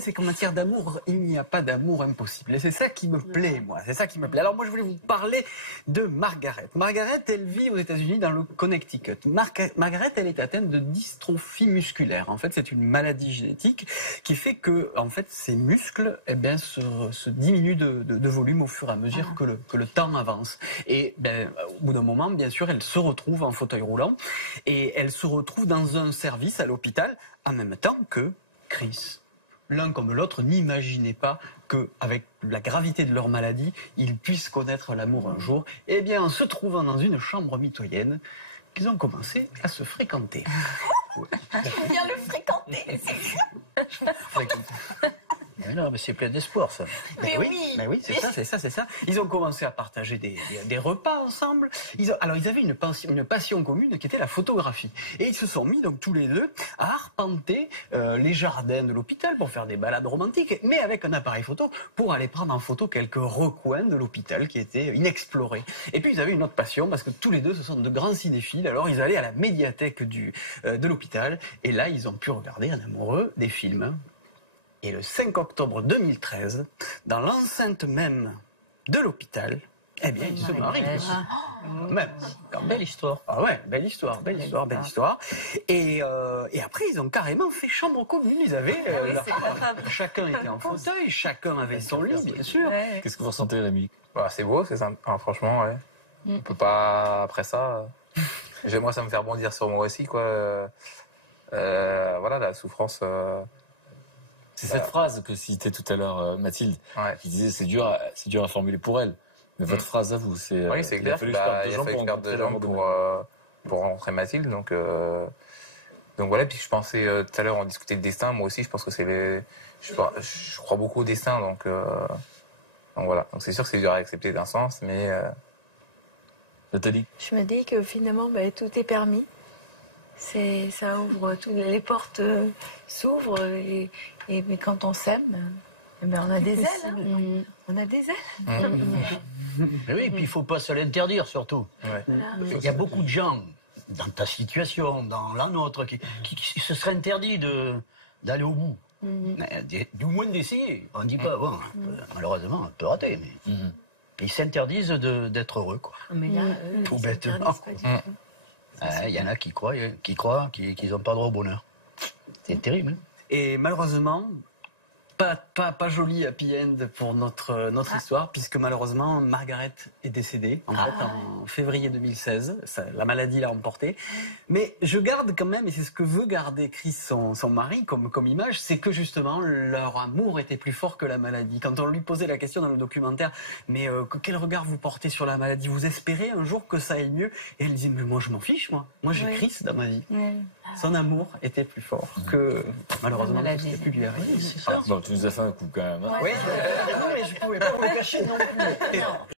C'est qu'en matière d'amour, il n'y a pas d'amour impossible. Et c'est ça qui me plaît, moi. C'est ça qui me plaît. Alors moi, je voulais vous parler de Margaret. Margaret, elle vit aux États-Unis dans le Connecticut. Margaret, elle est atteinte de dystrophie musculaire. En fait, c'est une maladie génétique qui fait que, en fait, ses muscles, se diminuent de volume au fur et à mesure que le temps avance. Et au bout d'un moment, bien sûr, elle se retrouve en fauteuil roulant et elle se retrouve dans un service à l'hôpital en même temps que Chris. L'un comme l'autre n'imaginaient pas qu'avec la gravité de leur maladie, ils puissent connaître l'amour un jour. Et bien, en se trouvant dans une chambre mitoyenne, ils ont commencé à se fréquenter. Tu viens le fréquenter, Mais non, mais c'est plein d'espoir, ça. Mais oui, c'est ça. Ils ont commencé à partager des repas ensemble. Ils avaient une passion commune qui était la photographie. Et ils se sont mis donc tous les deux à arpenter les jardins de l'hôpital pour faire des balades romantiques, mais avec un appareil photo pour aller prendre en photo quelques recoins de l'hôpital qui étaient inexplorés. Et puis ils avaient une autre passion parce que tous les deux ce sont de grands cinéphiles. Alors ils allaient à la médiathèque de l'hôpital et là ils ont pu regarder en amoureux des films. Et le 5 octobre 2013, dans l'enceinte même de l'hôpital, eh bien, ils se marient. Belle histoire. Ah ouais, belle histoire. Et après, ils ont carrément fait chambre commune. Ils avaient, chacun était en fauteuil, chacun avait son lit, bien sûr. Qu'est-ce que vous ressentez, Rémi? C'est beau, c'est simple. Franchement, ouais. On peut pas, après ça, j'aimerais ça me faire bondir sur moi aussi, quoi. Voilà, la souffrance... C'est cette phrase que citait tout à l'heure Mathilde, qui disait c'est dur à formuler pour elle. Mais votre phrase à vous, c'est... Oui, c'est clair. Il a fallu que je perde 2 jambes pour rencontrer Mathilde. Donc voilà, puis je pensais, tout à l'heure on discutait de destin, moi aussi je pense que c'est je crois beaucoup au destin, donc voilà. Donc c'est sûr que c'est dur à accepter d'un sens, mais... Nathalie? Je me dis que finalement, tout est permis. Ça ouvre, toutes les portes s'ouvrent mais quand on s'aime, on a des ailes. On a des ailes. Mais oui, et puis il ne faut pas se l'interdire surtout. Ouais. Il y a beaucoup de gens dans ta situation, dans la nôtre, qui se seraient interdits d'aller au bout. Du moins d'essayer. On ne dit pas, bon, malheureusement, on peut rater, mais ils s'interdisent d'être heureux, quoi. Mais là, tout bêtement. Il y en a qui croient qu'ils n'ont pas droit au bonheur. C'est terrible. Hein. Et malheureusement, pas joli happy end pour notre histoire, puisque malheureusement, Margaret est décédée, en fait, en février 2016. La maladie l'a emportée. Mais je garde quand même, et c'est ce que veut garder Chris, son mari, comme image, c'est que justement, leur amour était plus fort que la maladie. Quand on lui posait la question dans le documentaire, mais quel regard vous portez sur la maladie? Vous espérez un jour que ça aille mieux? Et elle disait, mais moi je m'en fiche, moi. Moi j'ai Chris dans ma vie. Son amour était plus fort que, malheureusement, tout ce qui a pu lui arriver. Bon, tu nous as fait un coup quand même. Oui, mais je pouvais pas vous le cacher non plus.